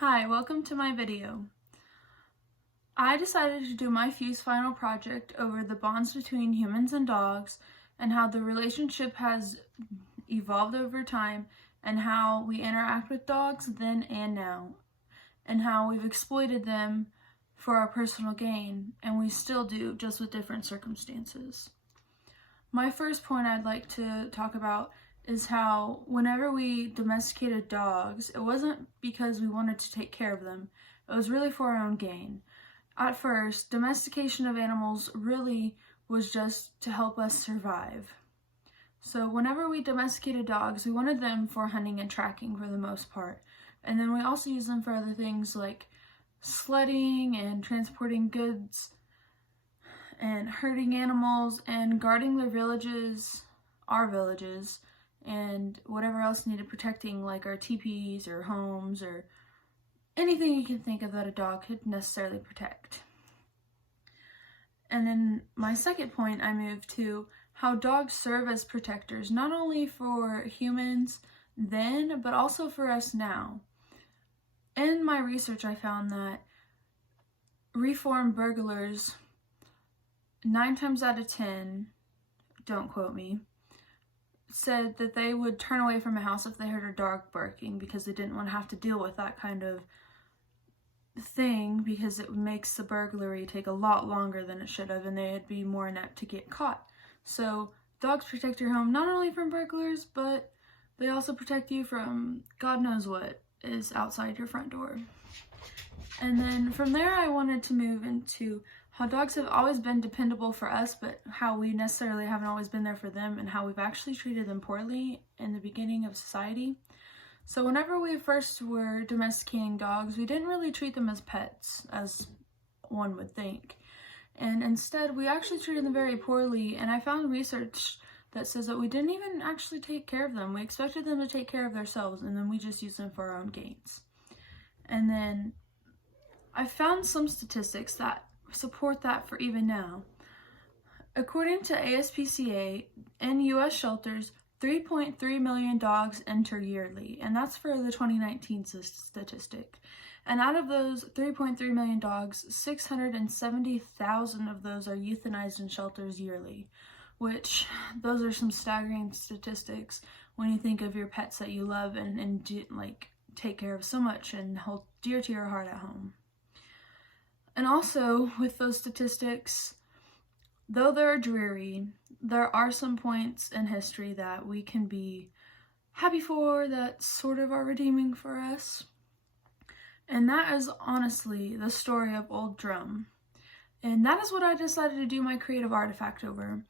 Hi, welcome to my video. I decided to do my Fuse final project over the bonds between humans and dogs and how the relationship has evolved over time and how we interact with dogs then and now, and how we've exploited them for our personal gain, and we still do, just with different circumstances. My first point I'd like to talk about is how whenever we domesticated dogs, it wasn't because we wanted to take care of them. It was really for our own gain. At first, domestication of animals really was just to help us survive. So whenever we domesticated dogs, we wanted them for hunting and tracking for the most part. And then we also used them for other things like sledding and transporting goods and herding animals and guarding their villages, our villages, and whatever else needed protecting, like our teepees or homes or anything you can think of that a dog could necessarily protect. And then my second point, I moved to how dogs serve as protectors, not only for humans then, but also for us now. In my research, I found that reformed burglars, 9 times out of 10, don't quote me, said that they would turn away from a house if they heard a dog barking because they didn't want to have to deal with that kind of thing, because it makes the burglary take a lot longer than it should have and they'd be more inept to get caught. So dogs protect your home not only from burglars, but they also protect you from God knows what is outside your front door. And then from there I wanted to move into how dogs have always been dependable for us, but how we necessarily haven't always been there for them, and how we've actually treated them poorly in the beginning of society. So whenever we first were domesticating dogs, we didn't really treat them as pets, as one would think. And instead, we actually treated them very poorly, and I found research that says that we didn't even actually take care of them. We expected them to take care of themselves, and then we just used them for our own gains. And then I found some statistics that support that for even now. According to ASPCA, in U.S. shelters, 3.3 million dogs enter yearly, and that's for the 2019 statistic. And out of those 3.3 million dogs, 670,000 of those are euthanized in shelters yearly, which those are some staggering statistics when you think of your pets that you love and take care of so much and hold dear to your heart at home. And also, with those statistics, though they're dreary, there are some points in history that we can be happy for, that sort of are redeeming for us. And that is honestly the story of Old Drum. And that is what I decided to do my creative artifact over.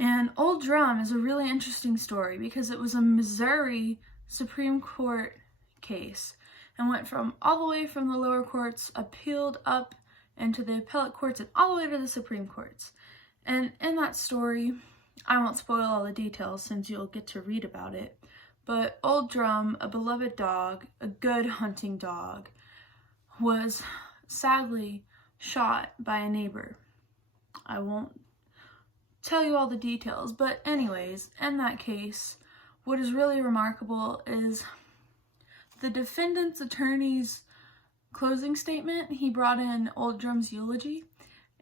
And Old Drum is a really interesting story because it was a Missouri Supreme Court case and went from all the way from the lower courts, appealed up into the appellate courts, and all the way to the Supreme Courts. And in that story, I won't spoil all the details since you'll get to read about it, but Old Drum, a beloved dog, a good hunting dog, was sadly shot by a neighbor. I won't tell you all the details, but anyways, in that case, what is really remarkable is the defendant's attorney's closing statement. He brought in Old Drum's eulogy,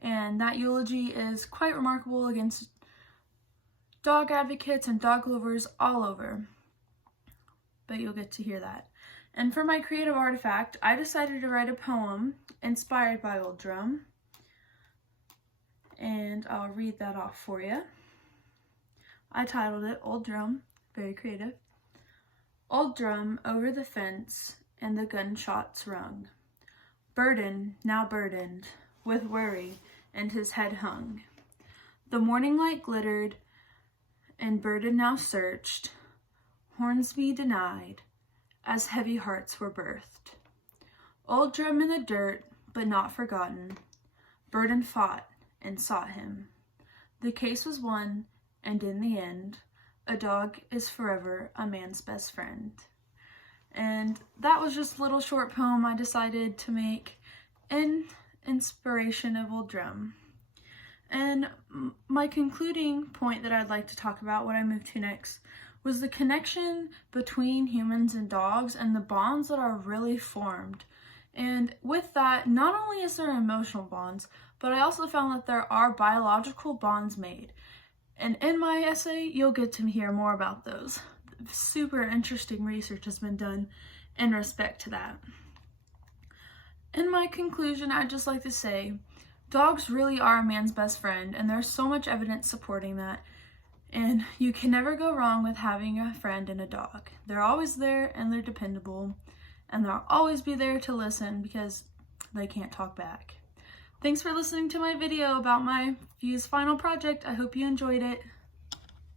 and that eulogy is quite remarkable against dog advocates and dog lovers all over, but you'll get to hear that. And for my creative artifact, I decided to write a poem inspired by Old Drum, and I'll read that off for you. I titled it Old Drum, very creative. Old Drum over the fence and the gunshots rung, burdened, now burdened, with worry, and his head hung. The morning light glittered, and burden now searched, Hornsby denied, as heavy hearts were birthed. Old Drum in the dirt, but not forgotten, burden fought and sought him. The case was won, and in the end, a dog is forever a man's best friend. And that was just a little short poem I decided to make in inspiration of Old Drum. And my concluding point that I'd like to talk about, what I move to next, was the connection between humans and dogs and the bonds that are really formed. And with that, not only is there emotional bonds, but I also found that there are biological bonds made. And in my essay, you'll get to hear more about those. Super interesting research has been done in respect to that. In my conclusion, I'd just like to say, dogs really are a man's best friend, and there's so much evidence supporting that. And you can never go wrong with having a friend and a dog. They're always there, and they're dependable, and they'll always be there to listen because they can't talk back. Thanks for listening to my video about my Fuse final project. I hope you enjoyed it.